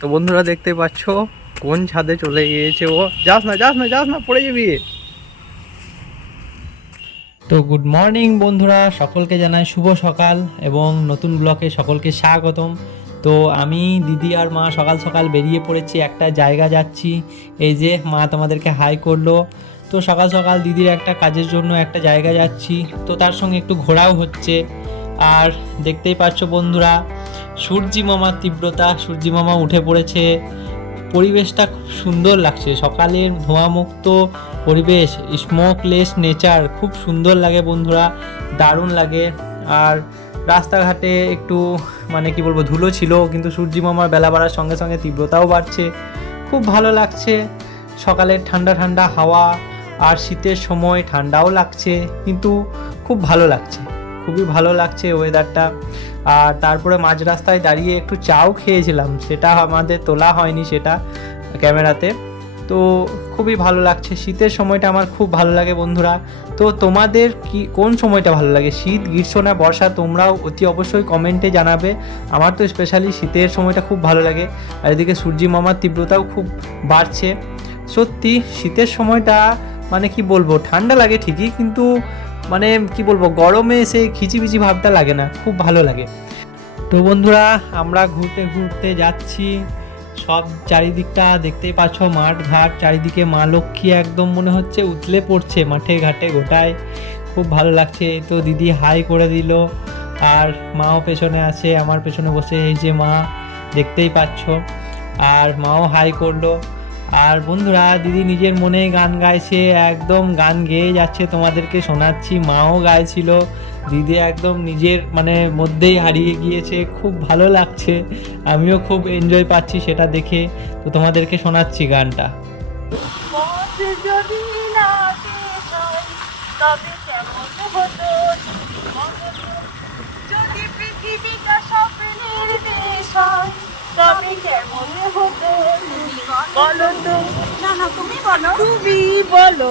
তো বন্ধুরা দেখতে পাচ্ছ কোন ছাদে চলে গিয়েছে ও। যাস না যাস না যাস না, পড়ে যাবি। তো গুড মর্নিং বন্ধুরা, সকলকে জানাই শুভ সকাল এবং নতুন ব্লকে সকলকে স্বাগতম। তো আমি দিদি আর মা সকাল সকাল বেরিয়ে পড়েছি, একটা জায়গা যাচ্ছি। এই যে মা তোমাদেরকে হাই করলো। তো সকাল সকাল দিদির একটা কাজের জন্য একটা জায়গা যাচ্ছি, তো তার সঙ্গে একটু ঘোরাও হচ্ছে। আর দেখতেই পাচ্ছ বন্ধুরা, সূর্যি মামার তীব্রতা, সূর্যি মামা উঠে পড়েছে। পরিবেশটা খুব সুন্দর লাগছে, সকালের ধোঁয়ামুক্ত পরিবেশ, স্মোকলেস নেচার, খুব সুন্দর লাগে বন্ধুরা, দারুণ লাগে। আর রাস্তাঘাটে একটু মানে কি বলবো ধুলো ছিল, কিন্তু সূর্যি মামার বেলা বাড়ার সঙ্গে সঙ্গে তীব্রতাও বাড়ছে, খুব ভালো লাগছে। সকালের ঠান্ডা ঠান্ডা হাওয়া, আর শীতের সময় ঠান্ডাও লাগছে, কিন্তু খুব ভালো লাগছে, খুবই ভালো লাগছে ওয়েদারটা। আর তারপরে মাঝ রাস্তায় দাঁড়িয়ে একটু চাও খেয়েছিলাম, সেটা আমাদের তোলা হয়নি সেটা ক্যামেরাতে। তো খুবই ভালো লাগছে, শীতের সময়টা আমার খুব ভালো লাগে বন্ধুরা। তো তোমাদের কি কোন সময়টা ভালো লাগে, শীত, গ্রীষ্ম না বর্ষা? তোমরাও অতি অবশ্যই কমেন্টে জানাবে। আমার তো স্পেশালি শীতের সময়টা খুব ভালো লাগে। আর এদিকে সূর্যি মামার তীব্রতাও খুব বাড়ছে। সত্যি শীতের সময়টা মানে কি বলবো, ঠান্ডা লাগে ঠিকই, কিন্তু মানে কি বলবো, গরমে এসে খিচিবিচি ভাবটা লাগে না, খুব ভালো লাগে। তো বন্ধুরা আমরা ঘুরতে ঘুরতে যাচ্ছি, সব চারিদিকটা দেখতেই পাচ্ছ, মাঠ ঘাট চারিদিকে, মা লক্ষ্মী একদম মনে হচ্ছে উতলে পড়ছে মাঠে ঘাটে গোটায়, খুব ভালো লাগছে। এই তো দিদি হাই করে দিল, আর মাও পেছনে আছে, আমার পেছনে বসে, এই যে মা দেখতেই পাচ্ছ, আর মাও হাই করলো। আর বন্ধুরা দিদি নিজের মনে গান গাইছে, একদম গান গেয়ে যাচ্ছে, তোমাদেরকে শোনাচ্ছি। মাও গাইছিল, দিদি একদম নিজের মানে মধ্যেই হারিয়ে গিয়েছে, খুব ভালো লাগছে, আমিও খুব এনজয় পাচ্ছি সেটা দেখে। তো তোমাদেরকে শোনাচ্ছি গানটা। যদি না শেষ হয়, তবে কেমন হতো যদি পৃথিবীটা স্বপ্নের দেশ হয়, তবে কেমন হতো বলো তো। না না তুমি বলো, তুমি বলো।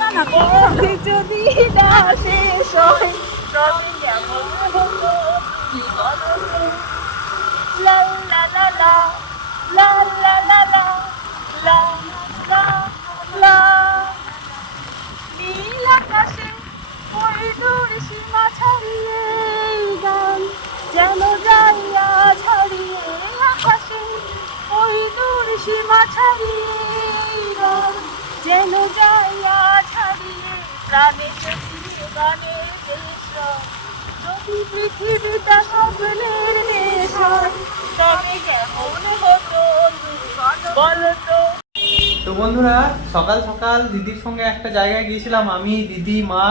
না না পথে যদি না শেষ হয়, তবে কেমন হতো বলো তো। লা লা লা লা লা লা লা লা লা লা লা। নীল আকাশে ওই দূর সীমা ছাড়িয়ে গান যেন যাইয়া ছাড়িয়ে, আকাশে ওই দূর সীমা ছাড়িয়ে গান যেন যাইয়া ছাড়িয়ে, প্রাণে চলিয়ে গানের দেশ হয়। যদি পৃথিবীটা স্বপ্নের দেশ হয়, তবে কেমন হতো বলো তো। তো বন্ধুরা সকাল সকাল দিদির সঙ্গে একটা জায়গায় গিয়েছিলাম, আমি, দিদি, মা।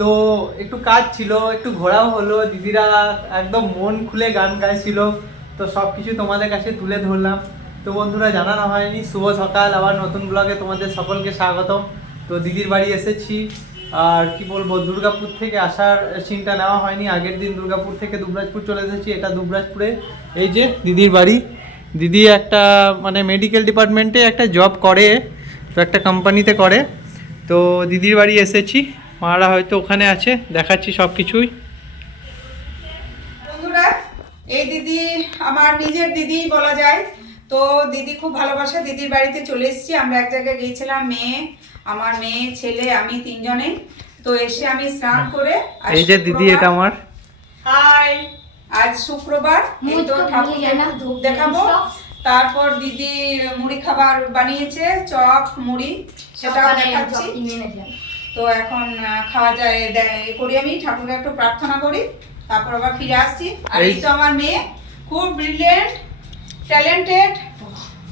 তো একটু কাজ ছিল, একটু ঘোরাও হলো, দিদিরা একদম মন খুলে গান গাইছিল, তো সব কিছু তোমাদের কাছে তুলে ধরলাম। তো বন্ধুরা জানানো হয়নি, শুভ সকাল, আবার নতুন ব্লগে তোমাদের সকলকে স্বাগতম। তো দিদির বাড়ি এসেছি, আর কি বলবো, দুর্গাপুর থেকে আসার সিনটা নেওয়া হয়নি। আগের দিন দুর্গাপুর থেকে দুবরাজপুর চলে এসেছি, এটা দুবরাজপুরে। এই যে দিদির বাড়ি, দিদি একটা মানে মেডিকেল ডিপার্টমেন্টে একটা জব করে, তো একটা কোম্পানিতে করে। তো দিদির বাড়ি এসেছি, মারা হয়তো ওখানে আছে, দেখাচ্ছি সব কিছুই। বন্ধুরা, এই দিদি আমার নিজের দিদি বলা যায়। তো দিদি খুব ভালোবাসে, দিদির বাড়িতে চলে এসেছি। আমরা এক জায়গায় গিয়েছিলাম, আমার মেয়ে, ছেলে, আমি তিনজনে। তো এসে আমি স্নান করে, এই যে দিদি, এটা আমার। হাই, আজ শুক্রবার, এই তো ঠাকুরকে একটু ধূপ দেখাবো। তারপর দিদি মুড়ি খাবার বানিয়েছে, চপ মুড়ি, সেটাও দেখাচ্ছি। তো এখন খাওয়া যায় করি, আমি ঠাকুরকে একটু প্রার্থনা করি, তারপর আবার ফিরে আসছি। আর এই তো আমার মেয়ে, খুব ব্রিলিয়েন্ট, ট্যালেন্টেড,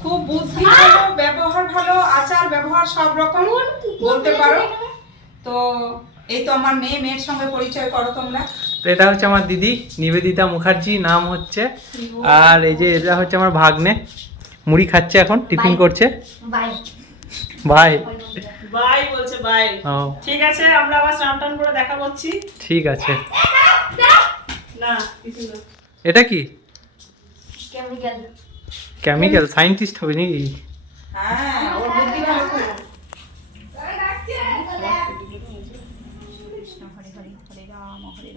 খুব বুদ্ধি ভালো, ব্যবহার ভালো, আচার ব্যবহার সব রকম বলতে পারো। তো এই তো আমার মেয়ে, মেয়ের সঙ্গে পরিচয় করো তোমরা। তো এটা হচ্ছে আমার দিদি নিবেদিতা মুখার্জি নাম হচ্ছে। আর এই যে এটা হচ্ছে আমার ভাগ্নে, মুড়ি খাচ্ছে, এখন টিফিন করছে। বাই ভাই বাই বলছে, বাই। ও ঠিক আছে, আমরা আবার স্নান টান করে দেখা করছি। ঠিক আছে। না কিছু না। এটা কি কেমিক্যাল কেমিক্যাল? সায়েন্টিস্ট হবে নাকি? হ্যাঁ, ওর বুদ্ধি ভালো খুব। কৃষ্ণ হরে হরে, হরে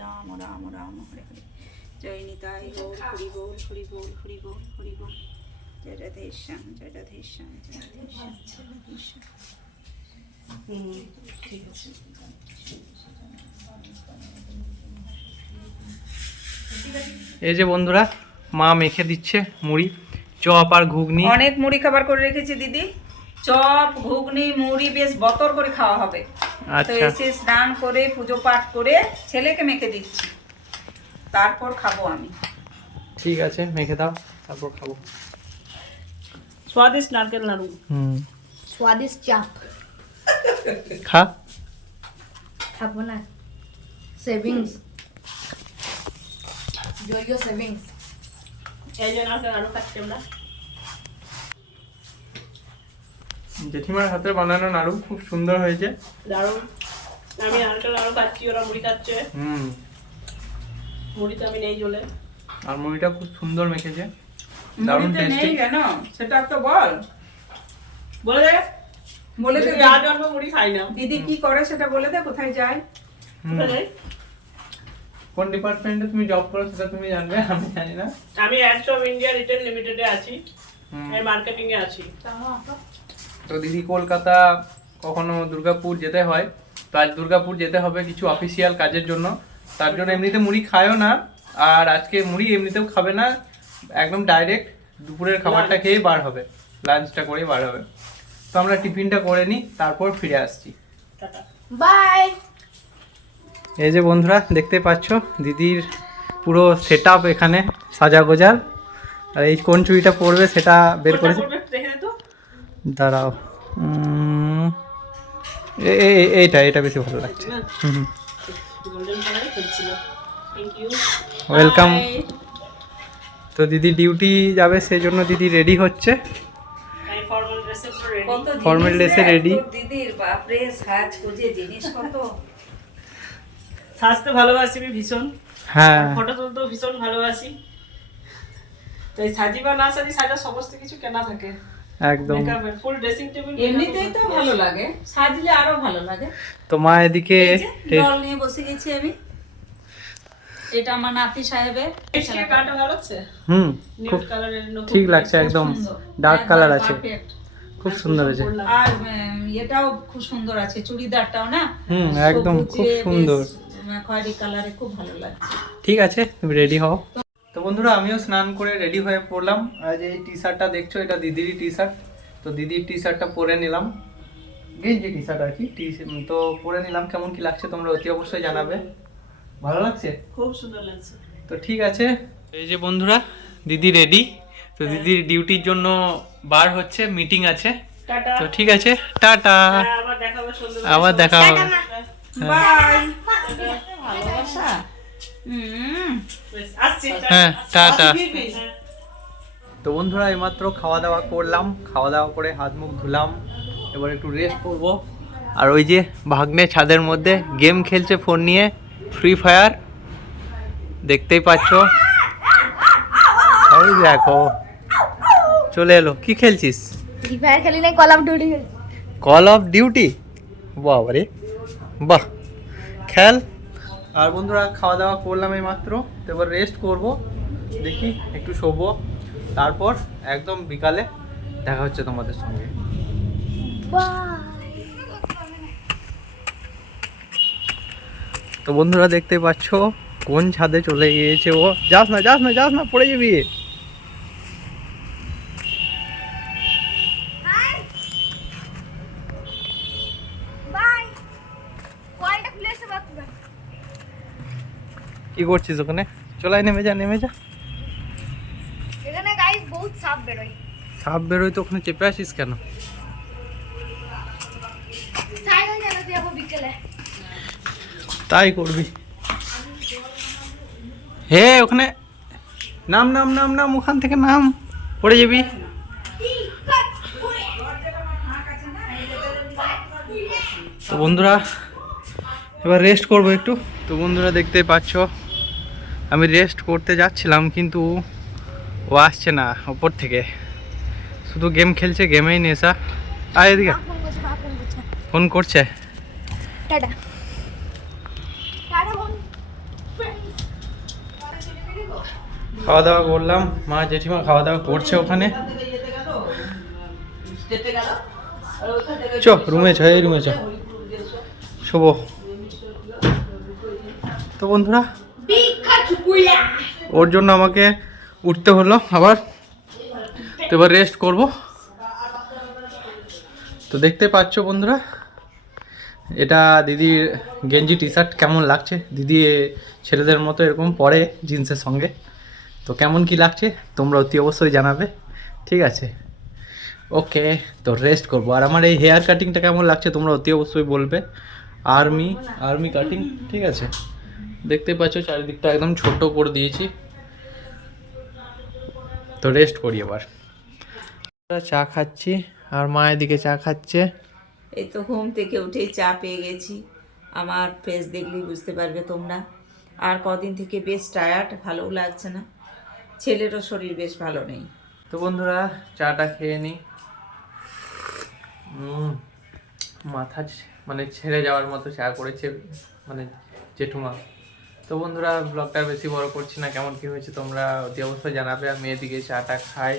রাম রাম রাম হরে হরে। জয় নিতাই গৌর, হরি বল হরি বল হরি বল হরি বল। জয় রাধেশ্যাম, জয় রাধেশ্যাম, জয় রাধেশ্যাম, জয় রাধেশ্যাম। ঠিক আছে। এই যে বন্ধুরা মা মেখে দিচ্ছে মুড়ি, চপ আর ঘুগনি। অনেক মুড়ি খাবার করে রেখেছি দিদি, চপ ঘুগনি মুড়ি বেশ বতর করে খাওয়া হবে। তো আচ্ছা এসে স্নান করে পুজো পাঠ করে ছেলেকে মেখে দিচ্ছি, তারপর খাবো আমি। ঠিক আছে, মেখে দাও তারপর খাবো। स्वादिष्ट नारकेल नाड़ू। स्वादिष्ट चाप খা। খাবো না। সেভিংস, জয়ো সেভিংস। এই যে নারকেল নাড়ু খাচ্ছি আমরা। জেঠিমার হাতে বানানো নাড়ু খুব সুন্দর হয়েছে। দারুণ। আমি নারকেল নাড়ু খাচ্ছি, ওরা মুড়ি খাচ্ছে। মুড়ি তো আমি নেই চলে। আর মুড়িটা খুব সুন্দর মেখেছে, দারুণ মুড়িতে টেস্টি। নেই কেন সেটা তো বল, বলে দে। বলে দে দিদি আজ অল্প মুড়ি খাই না। দিদি কি করে সেটা বলে দে, কোথায় যায়। বলে দে। কোন ডিপার্টমেন্টে তুমি জব করো সেটা তুমি জানবে, আমি জানি না। আমি অ্যাডস অফ ইন্ডিয়া রিটেল লিমিটেডে আছি, আমি মার্কেটিং এ আছি। তো দিদি কলকাতা কখনো দুর্গাপুর যেতে হয়, তো আজ দুর্গাপুর যেতে হবে কিছু অফিসিয়াল কাজের জন্য। তার জন্য এমনিতে মুড়ি খায়ও না, আর আজকে মুড়ি এমনিতেও খাবে না, একদম ডাইরেক্ট দুপুরের খাবারটা খেয়ে বার হবে, লাঞ্চটা করেই বার হবে। তো আমরা টিফিনটা করে নিই, তারপর ফিরে আসছি। টাটা। বাই। এই যে বন্ধুরা দেখতে পাচ্ছ দিদির পুরো সেট আপ এখানে সাজা গোজার, আর এই কোন চুড়িটা পরবে সেটা বের কোনটা করেছে। করবে দেখে দে তো। দাঁড়াও, এটা বেশি ভালো লাগছে। গোল্ডেন কালার হচ্ছিল। Thank you. ওয়েলকাম। তো দিদি ডিউটি যাবে, সেই জন্য দিদি রেডি হচ্ছে। আমি ফর্মাল ড্রেসে পুরো রেডি। কত Formal dress এ ready। দিদির বাপরে সাজ খুঁজে জিনিস কত। সাজতে ভালোবাসি আমি ভীষণ, হ্যাঁ ফটো তুলতেও ভীষণ ভালোবাসি। তো এই সাজি বা না সাজি সাজা সমস্ত কিছু কেনা থাকে। একদম। মেকআপের ফুল ড্রেসিং টেবিল এমনিতেই তো ভালো লাগে, সাজলে আরো ভালো লাগে। তো মা এদিকে জল নিয়ে বসে গেছি আমি। এটা আমার নাতি সাহেবের। এই কালারটা ভালো লাগছে। খুব নিউড কালারের নতুন ঠিক লাগছে, একদম ডার্ক কালার আছে, খুব সুন্দর আছে। আর এটাও খুব সুন্দর আছে, চুড়িদারটাও না একদম খুব সুন্দর। খয়েরি কালারে খুব ভালো লাগছে। ঠিক আছে, তুমি রেডি হও। তো বন্ধুরা আমিও স্নান করে রেডি হয়ে পড়লাম। আর যে এই টি শার্টটা দেখছো এটা দিদিরই টি শার্ট, তো দিদির টি শার্টটা পরে নিলাম, গেঞ্জি টি শার্ট আর কি, তো পরে নিলাম। কেমন কি লাগছে তোমরা অতি অবশ্যই জানাবে। ভালো লাগছে? খুব সুন্দর লাগছে। তো ঠিক আছে, এই যে বন্ধুরা দিদি রেডি। তো দিদির ডিউটির জন্য বার হচ্ছে, মিটিং আছে। টাটা। তো ঠিক আছে, টাটা, আবার দেখা হবে সুন্দর। আবার দেখা হবে। বাই। ভালোবাসা। আসছি। হ্যাঁ টাটা। হ্যাঁ। তো বন্ধুরা এইমাত্র খাওয়া দাওয়া করলাম, খাওয়া দাওয়া করে হাত মুখ ধুলাম, এবার একটু রেস্ট করব। আর ওই যে ভাগ্নে ছাদের মধ্যে গেম খেলছে ফোন নিয়ে, ফ্রি ফায়ার, দেখতেই পাচ্ছ। ওই দেখো চলে এলো। কি খেলছিস? ফ্রি ফায়ার খেলি নাই, কল অফ ডিউটি খেলি। Call of duty? বাবা রে বাহ, খেল। আর বন্ধুরা খাওয়া দাওয়া করলাম এই মাত্র, তো এবার রেস্ট করব, দেখি একটু শোবো, তারপর একদম বিকালে দেখা হচ্ছে তোমাদের সঙ্গে। বাই। তো বন্ধুরা দেখতে পাচ্ছ কোন ছাদে চলে গিয়েছে ও। যাস না যাস না যাস না, পড়ে যাবি। বাই। কলটা খুলে এসে বাকি। কি করছিস ওখানে? চলাই, নেমে যা নেমে যা। এখানে গাইস বহুত সাপ বেরোয়। সাপ বেরোয় তো ওখানে চেপে আসিস কেন? সাইকেল চালাতে যাবো বিকেলে। তাই করবি। হে ওখানে নাম নাম নাম নাম, ওখান থেকে নাম, পড়ে যাবি। তো বন্ধুরা এবার রেস্ট করব একটু। তো বন্ধুরা দেখতে পাচ্ছ আমি রেস্ট করতে যাচ্ছিলাম, কিন্তু ও আসছে না ওপর থেকে, শুধু গেম খেলছে, গেমেই নেশা। আয় এদিকে, ফোন করছে। টাটা টাটা বোন। খাওয়া দাওয়া করলাম, মা জেঠিমা খাওয়া দাওয়া করছে ওখানে। চ রুমে চ, এই রুমে চ, শুভ। তো বন্ধুরা ওর জন্য আমাকে উঠতে হলো আবার, তো এবার রেস্ট করব। তো দেখতে পাচ্ছ বন্ধুরা, এটা দিদির গেঞ্জি টি শার্ট কেমন লাগছে। দিদি ছেলেদের মতো এরকম পরে জিন্সের সঙ্গে, তো কেমন কি লাগছে তোমরা অতি অবশ্যই জানাবে, ঠিক আছে? ওকে, তো রেস্ট করব। আর আমার এই হেয়ার কাটিংটা কেমন লাগছে তোমরা অতি অবশ্যই বলবে। আর্মি কাটিং, ঠিক আছে? দেখতে পাচ্ছ চারিদিকটা একদম ছোট করে দিয়েছি। তো রেস্ট করি এবার। চা খাচ্ছি আর মা এদিকে চা খাচ্ছে। এই তো ঘুম থেকে উঠেই চা পেয়ে গেছি। আমার ফেস দেখলেই বুঝতে পারবে তোমরা। আর কদিন থেকে বেশ টায়ার্ড, ভালোও লাগছে না। ছেলেরও শরীর বেশ ভালো নেই। তো বন্ধুরা চাটা খেয়ে নিই। মাথা মানে ছেড়ে যাওয়ার মতো চা করেছে মানে জেঠুমা। তো বন্ধুরা ব্লগটা বেশি বড় করছি না, কেমন কি হয়েছে তোমরা অতি অবশ্যই জানাবে। আমি এদিকে চাটা খাই।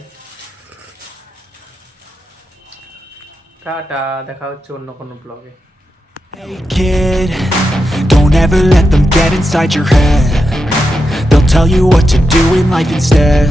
টাটা, দেখা হচ্ছে অন্য কোনো ব্লগে। Hey kid, don't ever let them get inside your head. They'll tell you what to do in life instead.